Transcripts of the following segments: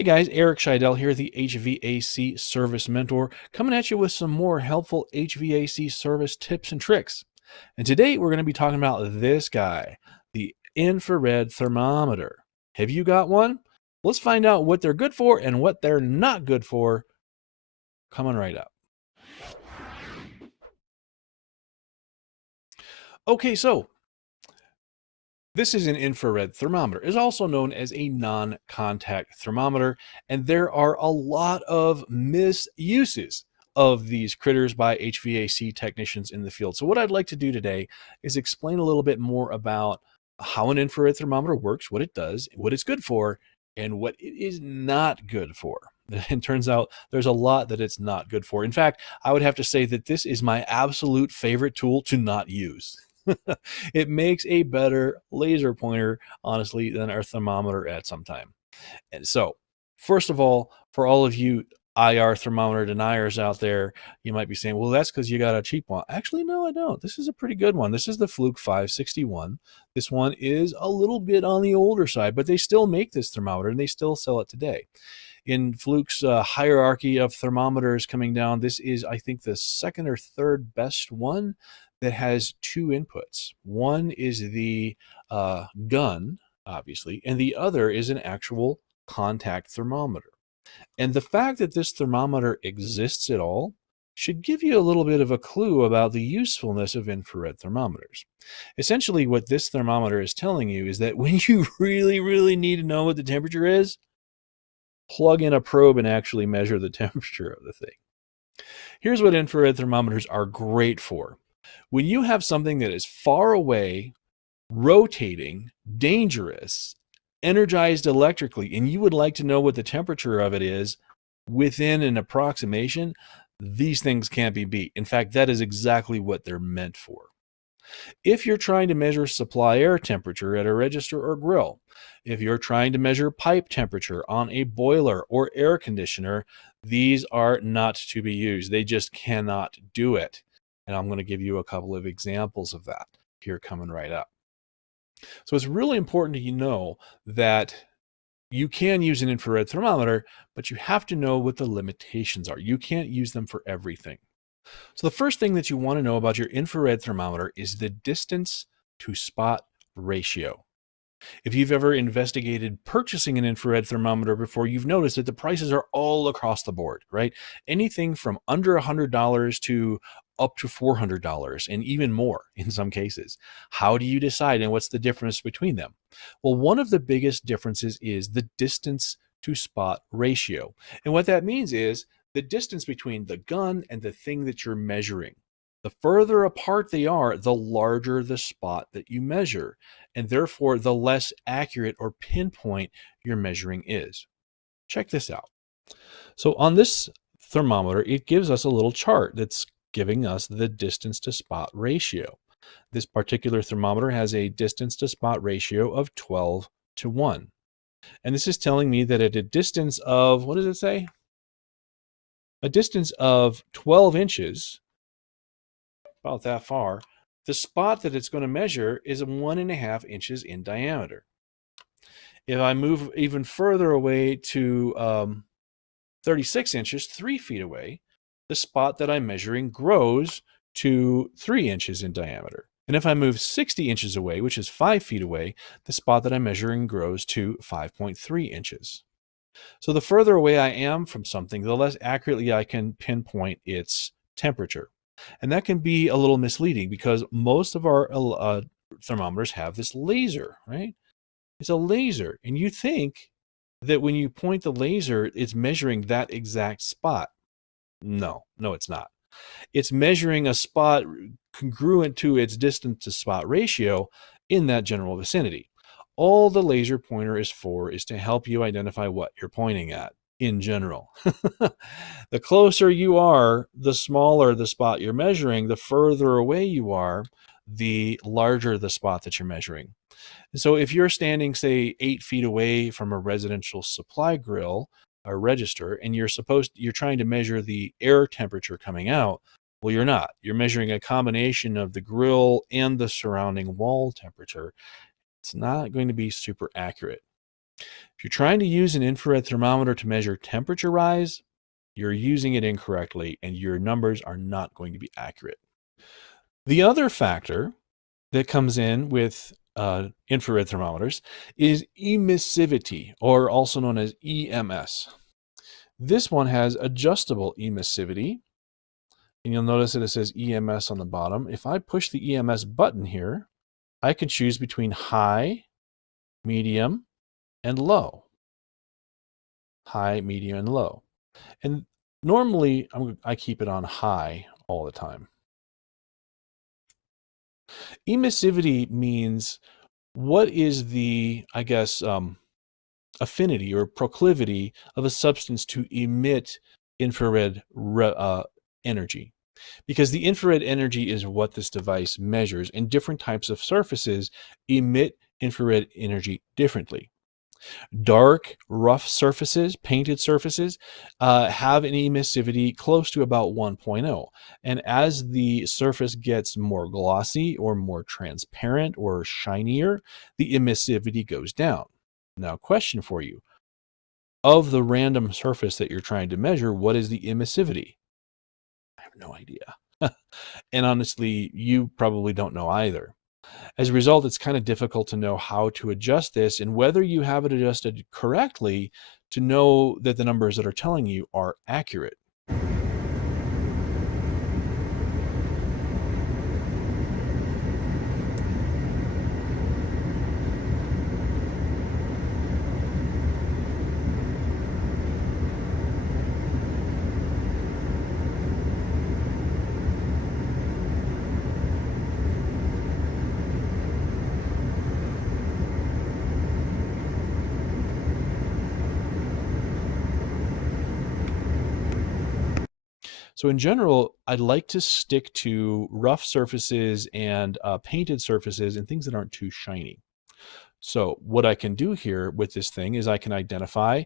Hey guys, Eric Scheidel here, the HVAC Service Mentor, coming at you with some more helpful HVAC service tips and tricks. And today we're going to be talking about this guy, the infrared thermometer. Have you got one? Let's find out what they're good for and what they're not good for coming right up. Okay, so this is an infrared thermometer. It's also known as a non-contact thermometer, and there are a lot of misuses of these critters by HVAC technicians in the field. So what I'd like to do today is explain a little bit more about how an infrared thermometer works, what it does, what it's good for, and what it is not good for. It turns out there's a lot that it's not good for. In fact, I would have to say that this is my absolute favorite tool to not use. It makes a better laser pointer, honestly, than our thermometer at some time. And so, first of all, for all of you IR thermometer deniers out there, you might be saying, well, that's because you got a cheap one. Actually, no, I don't. This is a pretty good one. This is the Fluke 561. This one is a little bit on the older side, but they still make this thermometer and they still sell it today. In Fluke's hierarchy of thermometers coming down, this is, I think, the second or third best one that has two inputs. One is the gun, obviously, and the other is an actual contact thermometer. And the fact that this thermometer exists at all should give you a little bit of a clue about the usefulness of infrared thermometers. Essentially, what this thermometer is telling you is that when you really need to know what the temperature is, plug in a probe and actually measure the temperature of the thing. Here's what infrared thermometers are great for. When you have something that is far away, rotating, dangerous, energized electrically, and you would like to know what the temperature of it is within an approximation, these things can't be beat. In fact, that is exactly what they're meant for. If you're trying to measure supply air temperature at a register or grill, if you're trying to measure pipe temperature on a boiler or air conditioner, these are not to be used. They just cannot do it. And I'm going to give you a couple of examples of that here coming right up. So it's really important to know that you can use an infrared thermometer, but you have to know what the limitations are. You can't use them for everything. So the first thing that you want to know about your infrared thermometer is the distance to spot ratio. If you've ever investigated purchasing an infrared thermometer before, you've noticed that the prices are all across the board, right? Anything from under $100 to up to $400 and even more in some cases. How do you decide and what's the difference between them? Well, one of the biggest differences is the distance to spot ratio. And what that means is the distance between the gun and the thing that you're measuring. The further apart they are, the larger the spot that you measure, and therefore the less accurate or pinpoint your measuring is. Check this out. So on this thermometer, it gives us a little chart that's giving us the distance to spot ratio. This particular thermometer has a distance to spot ratio of 12 to 1. And this is telling me that at a distance of, what does it say? A distance of 12 inches, about that far, the spot that it's going to measure is 1.5 inches in diameter. If I move even further away to 36 inches, 3 feet away, the spot that I'm measuring grows to 3 inches in diameter. And if I move 60 inches away, which is 5 feet away, the spot that I'm measuring grows to 5.3 inches. So the further away I am from something, the less accurately I can pinpoint its temperature. And that can be a little misleading because most of our thermometers have this laser, right? It's a laser. And you think that when you point the laser, it's measuring that exact spot. No, it's not. It's measuring a spot congruent to its distance to spot ratio in that general vicinity. All the laser pointer is for is to help you identify what you're pointing at in general. The closer you are, the smaller the spot you're measuring. The further away you are, the larger the spot that you're measuring. So if you're standing, say, 8 feet away from a residential supply grill or register, and you're trying to measure the air temperature coming out, well, you're not. You're measuring a combination of the grill and the surrounding wall temperature. It's not going to be super accurate. If you're trying to use an infrared thermometer to measure temperature rise, you're using it incorrectly and your numbers are not going to be accurate. The other factor that comes in with infrared thermometers is emissivity, or also known as EMS. This one has adjustable emissivity, and you'll notice that it says EMS on the bottom. If I push the EMS button here, I can choose between high, medium, and low. High, medium, and low. And normally I keep it on high all the time. Emissivity means what is the, I guess, affinity or proclivity of a substance to emit infrared energy. Because the infrared energy is what this device measures, and different types of surfaces emit infrared energy differently. Dark, rough surfaces, painted surfaces, have an emissivity close to about 1.0. And as the surface gets more glossy or more transparent or shinier, the emissivity goes down. Now, question for you. Of the random surface that you're trying to measure, what is the emissivity? I have no idea. And honestly, you probably don't know either. As a result, it's kind of difficult to know how to adjust this and whether you have it adjusted correctly to know that the numbers that are telling you are accurate. So in general, I'd like to stick to rough surfaces and painted surfaces and things that aren't too shiny. So what I can do here with this thing is I can identify,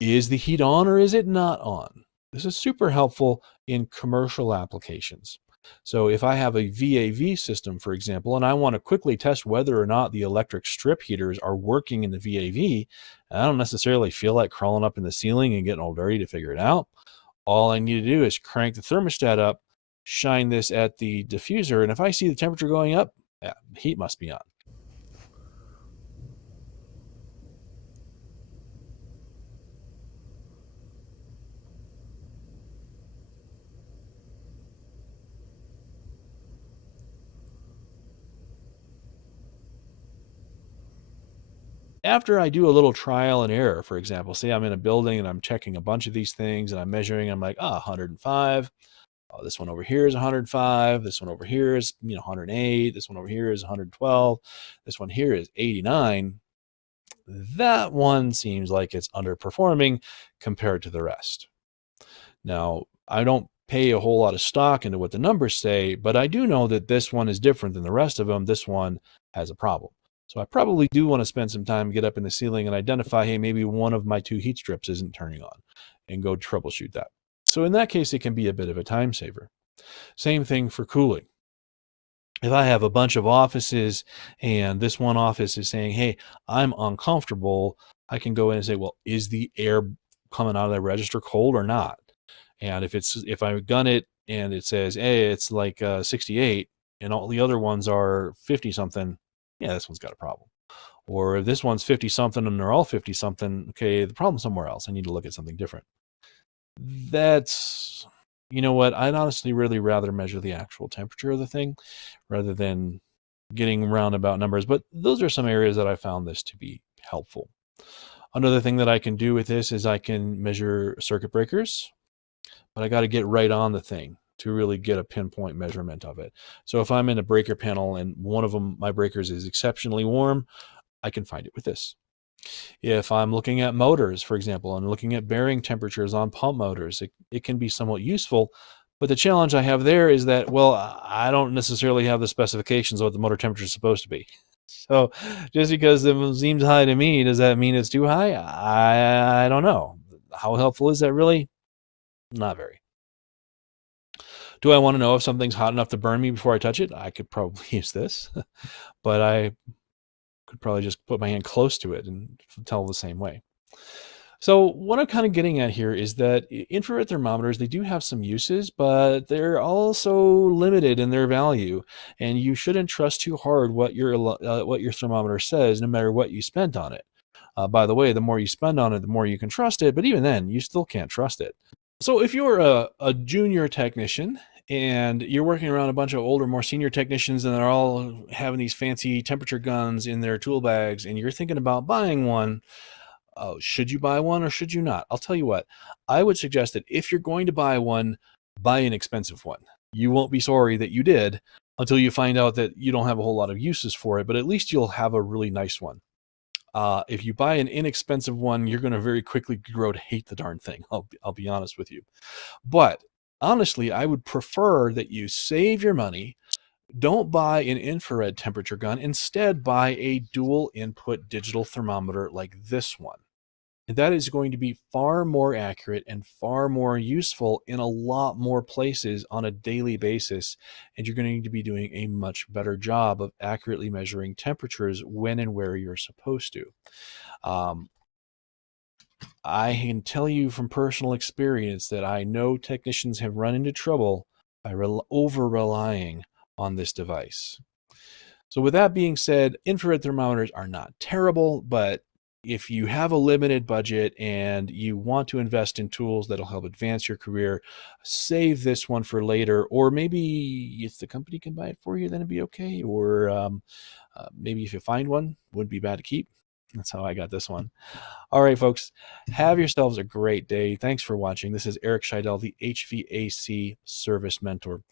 is the heat on or is it not on? This is super helpful in commercial applications. So if I have a VAV system, for example, and I want to quickly test whether or not the electric strip heaters are working in the VAV, I don't necessarily feel like crawling up in the ceiling and getting all dirty to figure it out. All I need to do is crank the thermostat up, shine this at the diffuser, and if I see the temperature going up, yeah, heat must be on. After I do a little trial and error, for example, say I'm in a building and I'm checking a bunch of these things and I'm measuring, I'm like, 105. Oh, this one over here is 105. This one over here is, 108. This one over here is 112. This one here is 89. That one seems like it's underperforming compared to the rest. Now, I don't pay a whole lot of stock into what the numbers say, but I do know that this one is different than the rest of them. This one has a problem. So I probably do want to spend some time, get up in the ceiling and identify, hey, maybe one of my two heat strips isn't turning on, and go troubleshoot that. So in that case, it can be a bit of a time saver. Same thing for cooling. If I have a bunch of offices and this one office is saying, hey, I'm uncomfortable, I can go in and say, well, is the air coming out of the register cold or not? And if I gun it and it says, hey, it's like 68 and all the other ones are 50 something, yeah, this one's got a problem. Or if this one's 50 something and they're all 50 something, okay, the problem's somewhere else. I need to look at something different. That's, you know what, I'd honestly really rather measure the actual temperature of the thing rather than getting roundabout numbers. But those are some areas that I found this to be helpful. Another thing that I can do with this is I can measure circuit breakers, but I got to get right on the thing to really get a pinpoint measurement of it. So if I'm in a breaker panel and one of them, my breakers is exceptionally warm, I can find it with this. If I'm looking at motors, for example, and looking at bearing temperatures on pump motors, it can be somewhat useful. But the challenge I have there is that, well, I don't necessarily have the specifications of what the motor temperature is supposed to be. So just because it seems high to me, does that mean it's too high? I don't know. How helpful is that really? Not very. Do I want to know if something's hot enough to burn me before I touch it? I could probably use this, but could probably just put my hand close to it and tell the same way. So what I'm kind of getting at here is that infrared thermometers, they do have some uses, but they're also limited in their value, and you shouldn't trust too hard what your thermometer says, no matter what you spent on it. By the way, the more you spend on it, the more you can trust it, but even then, you still can't trust it. So if you're a junior technician and you're working around a bunch of older, more senior technicians, and they're all having these fancy temperature guns in their tool bags, and you're thinking about buying one, should you buy one or should you not? I'll tell you what, I would suggest that if you're going to buy one, buy an expensive one. You won't be sorry that you did until you find out that you don't have a whole lot of uses for it, but at least you'll have a really nice one. If you buy an inexpensive one, you're going to very quickly grow to hate the darn thing. I'll be honest with you. But honestly, I would prefer that you save your money. Don't buy an infrared temperature gun. Instead, buy a dual input digital thermometer like this one. And that is going to be far more accurate and far more useful in a lot more places on a daily basis. And you're going to be doing a much better job of accurately measuring temperatures when and where you're supposed to. Um, I can tell you from personal experience that I know technicians have run into trouble by over relying on this device. So with that being said, infrared thermometers are not terrible, but if you have a limited budget and you want to invest in tools that'll help advance your career, save this one for later, or maybe if the company can buy it for you, then it'd be okay. Or maybe if you find one, wouldn't be bad to keep. That's how I got this one. All right, folks, have yourselves a great day. Thanks for watching. This is Eric Scheidel, the HVAC Service Mentor.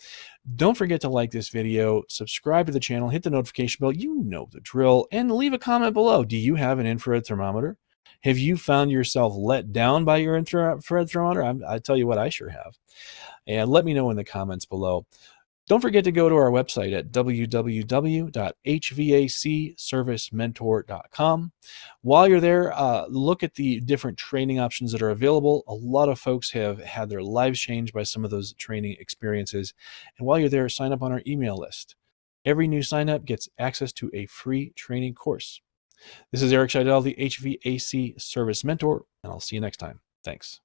Don't forget to like this video, subscribe to the channel, hit the notification bell. You know the drill, and leave a comment below. Do you have an infrared thermometer? Have you found yourself let down by your infrared thermometer? I tell you what, I sure have. And let me know in the comments below. Don't forget to go to our website at www.hvacservicementor.com. While you're there, look at the different training options that are available. A lot of folks have had their lives changed by some of those training experiences. And while you're there, sign up on our email list. Every new sign up gets access to a free training course. This is Eric Scheidel, the HVAC Service Mentor, and I'll see you next time. Thanks.